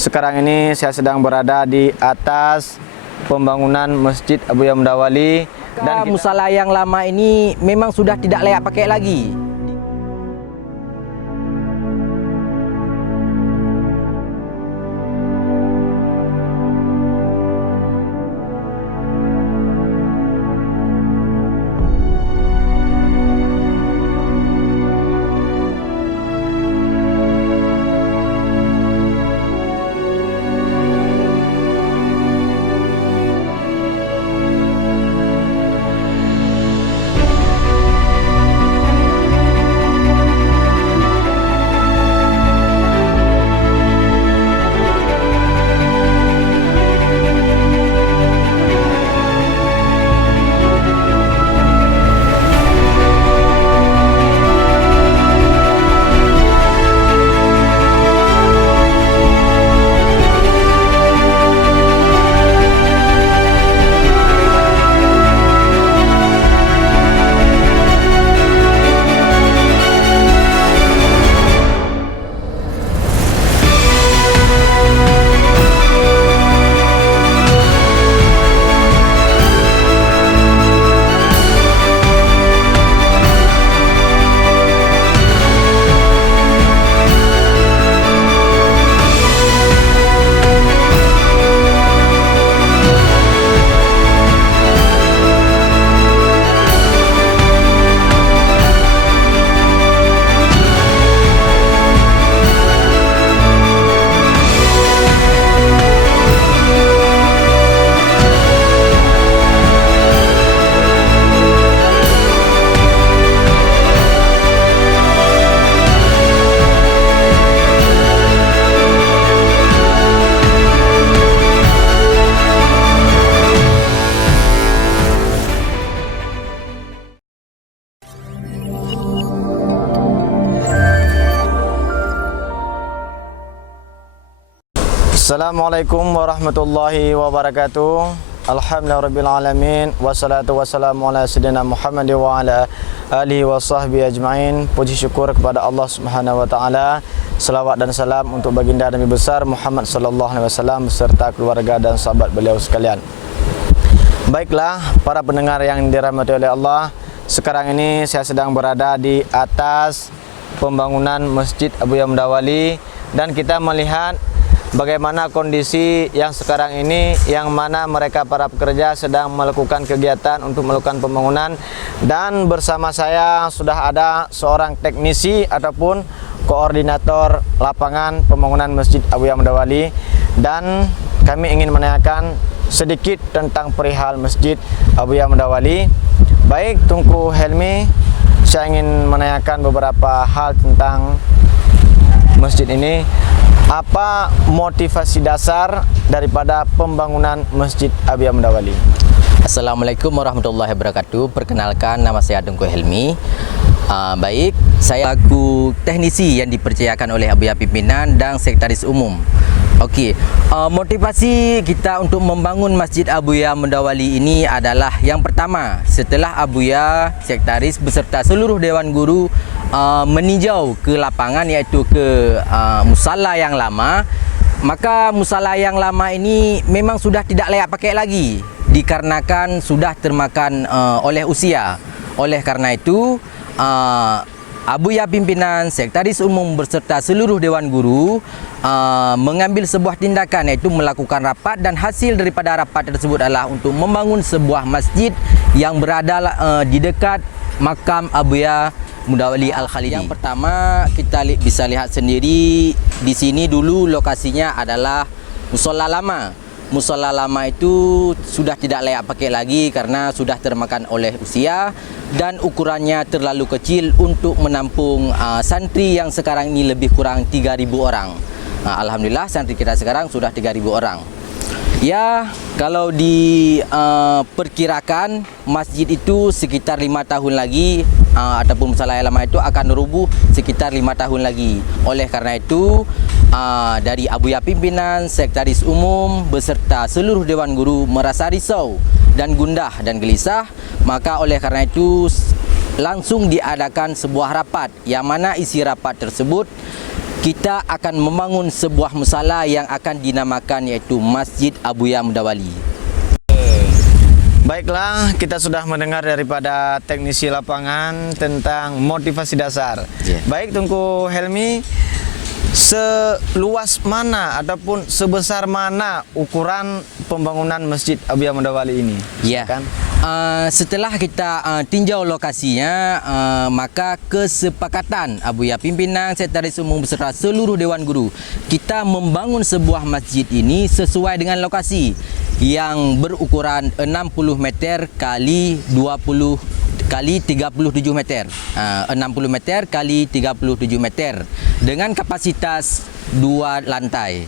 Sekarang ini saya sedang berada di atas pembangunan Masjid Abuya Mendawali. Dan musala yang lama ini memang sudah tidak layak pakai lagi. Assalamualaikum warahmatullahi wabarakatuh. Alhamdulillahirrabbilalamin. Wassalatu wassalamu ala sayyidina Muhammad wa ala alihi wa sahbihi ajma'in. Puji syukur kepada Allah subhanahu wa ta'ala. Salawat dan salam untuk baginda Nabi besar Muhammad sallallahu alaihi wasallam beserta keluarga dan sahabat beliau sekalian. Baiklah para pendengar yang dirahmati oleh Allah, sekarang ini saya sedang berada di atas pembangunan Masjid Abuya Mendawali dan kita melihat bagaimana kondisi yang sekarang ini, yang mana mereka para pekerja sedang melakukan kegiatan untuk melakukan pembangunan. Dan bersama saya sudah ada seorang teknisi ataupun koordinator lapangan pembangunan Masjid Abuya Mendawali. Dan kami ingin menanyakan sedikit tentang perihal Masjid Abuya Mendawali. Baik Tunku Helmi, saya ingin menanyakan beberapa hal tentang masjid ini. Apa motivasi dasar daripada pembangunan Masjid Abuya Mendawali? Assalamualaikum warahmatullahi wabarakatuh. Perkenalkan, nama saya Tunku Helmi. Baik, saya aku teknisi yang dipercayakan oleh Abuya Pimpinan dan Sekretaris Umum. Okey, motivasi kita untuk membangun Masjid Abuya Mendawali ini adalah yang pertama, setelah Abuya, Sekretaris beserta seluruh Dewan Guru meninjau ke lapangan, iaitu ke musala yang lama, maka musala yang lama ini memang sudah tidak layak pakai lagi dikarenakan sudah termakan oleh usia. Oleh karena itu Abuya Pimpinan, Sekretaris Umum beserta seluruh Dewan Guru mengambil sebuah tindakan, iaitu melakukan rapat, dan hasil daripada rapat tersebut adalah untuk membangun sebuah masjid yang berada di dekat makam Abuya Mendawali Al-Khalidi. Yang pertama, kita bisa lihat sendiri di sini dulu lokasinya adalah musola lama. Musola lama itu sudah tidak layak pakai lagi karena sudah termakan oleh usia dan ukurannya terlalu kecil untuk menampung santri yang sekarang ini lebih kurang 3.000 orang. Alhamdulillah santri kita sekarang sudah 3.000 orang. Ya, kalau diperkirakan masjid itu sekitar 5 tahun lagi ataupun musala lama itu akan rubuh sekitar 5 tahun lagi. Oleh karena itu dari Abuya Pimpinan, Sekretaris Umum beserta seluruh Dewan Guru merasa risau dan gundah dan gelisah. Maka oleh karena itu langsung diadakan sebuah rapat, yang mana isi rapat tersebut kita akan membangun sebuah musala yang akan dinamakan iaitu Masjid Abuya Mudawali. Baiklah, kita sudah mendengar daripada teknisi lapangan tentang motivasi dasar. Baik Tunku Helmi, seluas mana ataupun sebesar mana ukuran pembangunan Masjid Abuya Mudawali ini? Ya. Kan? Setelah kita tinjau lokasinya, maka kesepakatan Abuya Pimpinan, Sekretaris Umum beserta seluruh Dewan Guru, kita membangun sebuah masjid ini sesuai dengan lokasi yang berukuran 60 meter kali 20 kali 37 meter. 60 meter kali 37 meter dengan kapasitas 2 lantai.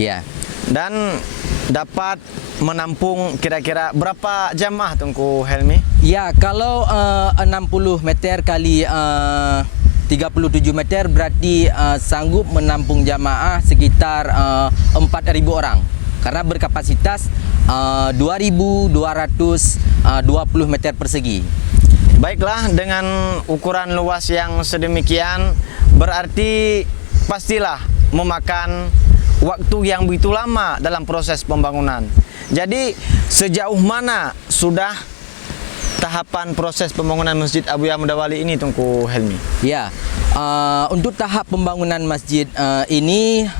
Ya. Dan dapat menampung kira-kira berapa jamaah Tunku Helmi? Ya, kalau 60 meter kali 37 meter berarti sanggup menampung jamaah sekitar 4.000 orang. Karena berkapasitas 2.220 meter persegi. Baiklah, dengan ukuran luas yang sedemikian berarti pastilah memakan waktu yang begitu lama dalam proses pembangunan. Jadi sejauh mana sudah tahapan proses pembangunan Masjid Abuya Mudawali ini Tunku Helmi? Ya, untuk tahap pembangunan masjid ini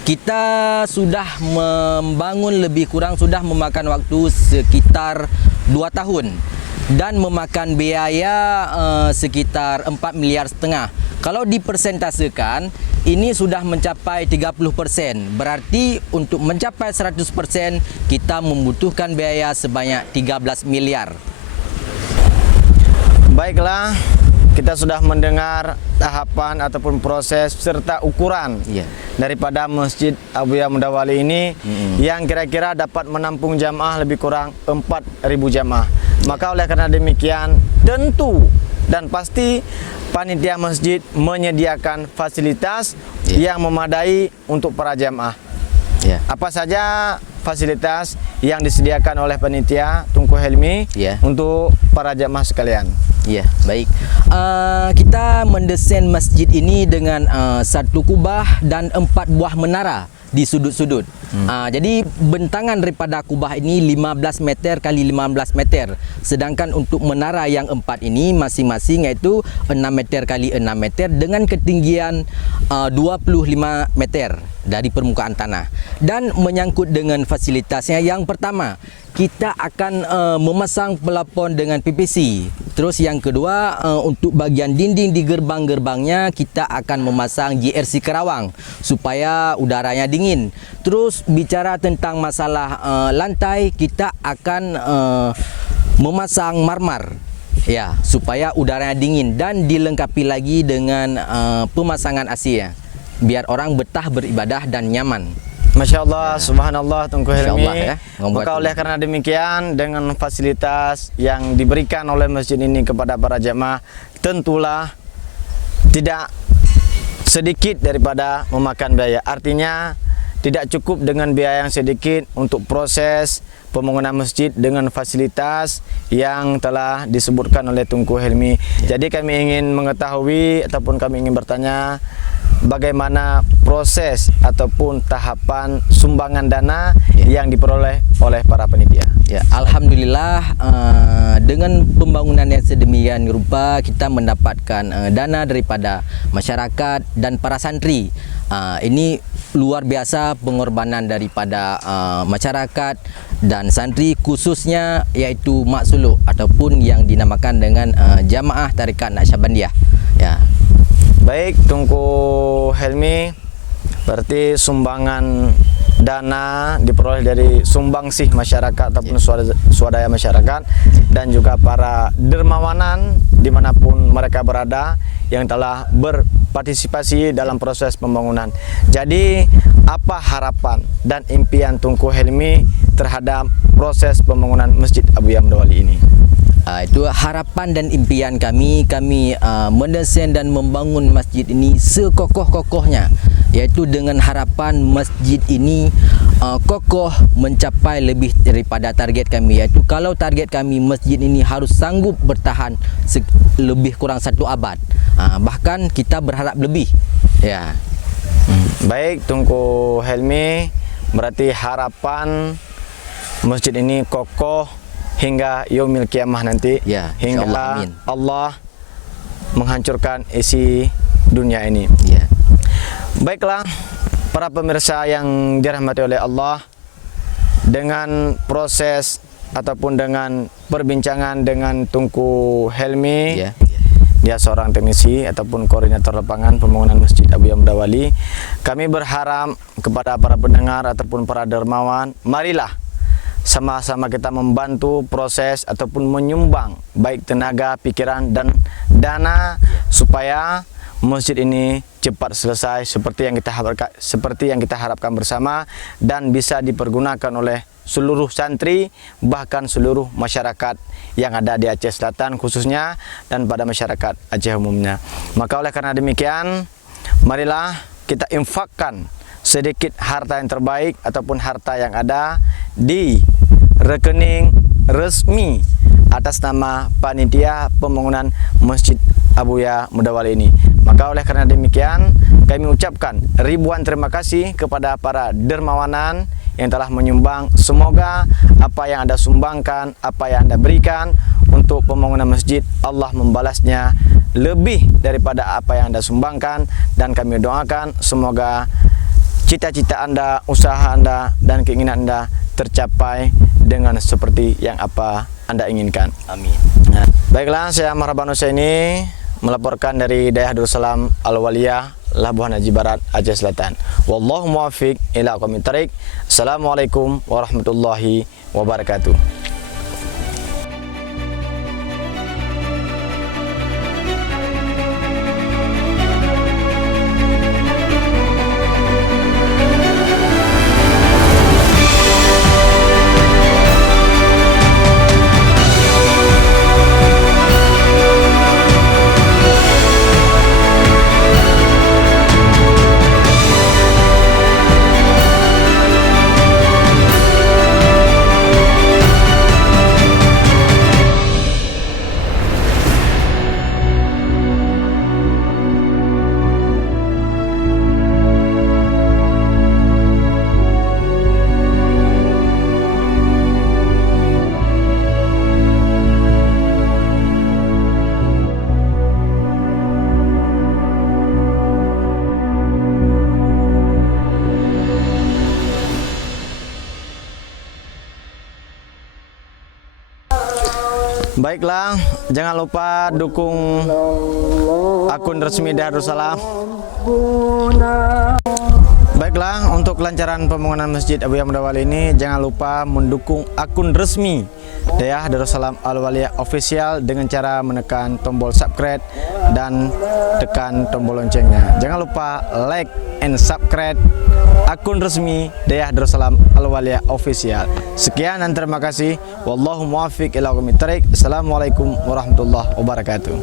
kita sudah membangun lebih kurang sudah memakan waktu sekitar 2 tahun dan memakan biaya sekitar 4,5 miliar. Kalau dipersentasekan ini sudah mencapai 30%. Berarti untuk mencapai 100% kita membutuhkan biaya sebanyak 13 miliar. Baiklah, kita sudah mendengar tahapan ataupun proses serta ukuran daripada Masjid Abuya Mudawali ini yang kira-kira dapat menampung jamaah lebih kurang 4.000 jamaah. Maka oleh karena demikian tentu dan pasti panitia masjid menyediakan fasilitas yang memadai untuk para jamaah. Apa saja fasilitas yang disediakan oleh panitia Tunku Helmi untuk para jamaah sekalian? Ya, baik. Kita mendesain masjid ini dengan 1 kubah dan 4 buah menara di sudut-sudut. Jadi bentangan daripada kubah ini 15 meter kali 15 meter. Sedangkan untuk menara yang 4 ini masing-masing iaitu 6 meter kali 6 meter dengan ketinggian 25 meter dari permukaan tanah. Dan menyangkut dengan fasilitasnya, yang pertama kita akan memasang pelapon dengan PVC. Terus yang kedua, untuk bagian dinding di gerbang-gerbangnya kita akan memasang JRC Kerawang supaya udaranya dingin. Terus bicara tentang masalah lantai, kita akan memasang marmer ya supaya udaranya dingin dan dilengkapi lagi dengan pemasangan AC ya, biar orang betah beribadah dan nyaman. Masya Allah, subhanallah Tunku Helmi. Maka oleh karena demikian, dengan fasilitas yang diberikan oleh masjid ini kepada para jamaah, tentulah tidak sedikit daripada memakan biaya. Artinya tidak cukup dengan biaya yang sedikit untuk proses pembangunan masjid dengan fasilitas yang telah disebutkan oleh Tunku Helmi. Jadi kami ingin mengetahui ataupun kami ingin bertanya, bagaimana proses ataupun tahapan sumbangan dana yang diperoleh oleh para panitia? Ya, alhamdulillah dengan pembangunan yang sedemikian rupa kita mendapatkan dana daripada masyarakat dan para santri. Ini luar biasa pengorbanan daripada masyarakat dan santri, khususnya yaitu Mak Suluk ataupun yang dinamakan dengan Jamaah Tarikat Naqsyabandiyah. Ya. Baik Tunku Helmi, berarti sumbangan dana diperoleh dari sumbangsih masyarakat ataupun swadaya masyarakat dan juga para dermawanan dimanapun mereka berada yang telah berpartisipasi dalam proses pembangunan. Jadi apa harapan dan impian Tunku Helmi terhadap proses pembangunan Masjid Abuya Mudawali ini? Itu harapan dan impian kami mendesain dan membangun masjid ini sekokoh-kokohnya, yaitu dengan harapan masjid ini kokoh mencapai lebih daripada target kami, yaitu kalau target kami masjid ini harus sanggup bertahan lebih kurang 1 abad, bahkan kita berharap lebih ya. Baik Tunku Helmi, berarti harapan masjid ini kokoh hingga yaumil kiamah nanti, Ya, hingga insyaallah, amin. Allah menghancurkan isi dunia ini. Ya. Baiklah para pemirsa yang dirahmati oleh Allah, dengan proses ataupun dengan perbincangan dengan Tunku Helmi, Ya. dia seorang teknisi ataupun koordinator lapangan pembangunan Masjid Abu Yamda Wali. Kami berharap kepada para pendengar ataupun para dermawan, marilah sama-sama kita membantu proses ataupun menyumbang baik tenaga, pikiran dan dana supaya masjid ini cepat selesai seperti yang kita harapkan bersama dan bisa dipergunakan oleh seluruh santri, bahkan seluruh masyarakat yang ada di Aceh Selatan khususnya dan pada masyarakat Aceh umumnya. Maka oleh karena demikian, marilah kita infakkan sedikit harta yang terbaik ataupun harta yang ada di rekening resmi atas nama panitia pembangunan Masjid Abuya Mudawali ini. Maka oleh karena demikian, kami ucapkan ribuan terima kasih kepada para dermawanan yang telah menyumbang. Semoga apa yang Anda sumbangkan, apa yang Anda berikan untuk pembangunan masjid, Allah membalasnya lebih daripada apa yang Anda sumbangkan. Dan kami doakan semoga cita-cita Anda, usaha Anda, dan keinginan Anda tercapai dengan seperti yang apa Anda inginkan. Amin. Nah, baiklah, saya Marhaban Husaini melaporkan dari Dayah Darussalam Al-Waliyah, Labuhan Haji Barat, Aceh Selatan. Wallahu muwaffiq ila aqwamit thariq. Assalamualaikum warahmatullahi wabarakatuh. Baiklah, jangan lupa dukung akun resmi Dayah Darussalam. Baiklah, untuk kelancaran pembangunan Masjid Abu Yamda Wali ini, jangan lupa mendukung akun resmi Dayah Darussalam Al-Waliyah Official dengan cara menekan tombol subscribe dan tekan tombol loncengnya. Jangan lupa like and subscribe akun resmi Dayah Darussalam Al-Waliyah Official. Sekian dan terima kasih. Wallahu muwaffiq ila aqwamit thariq. Assalamualaikum warahmatullahi wabarakatuh.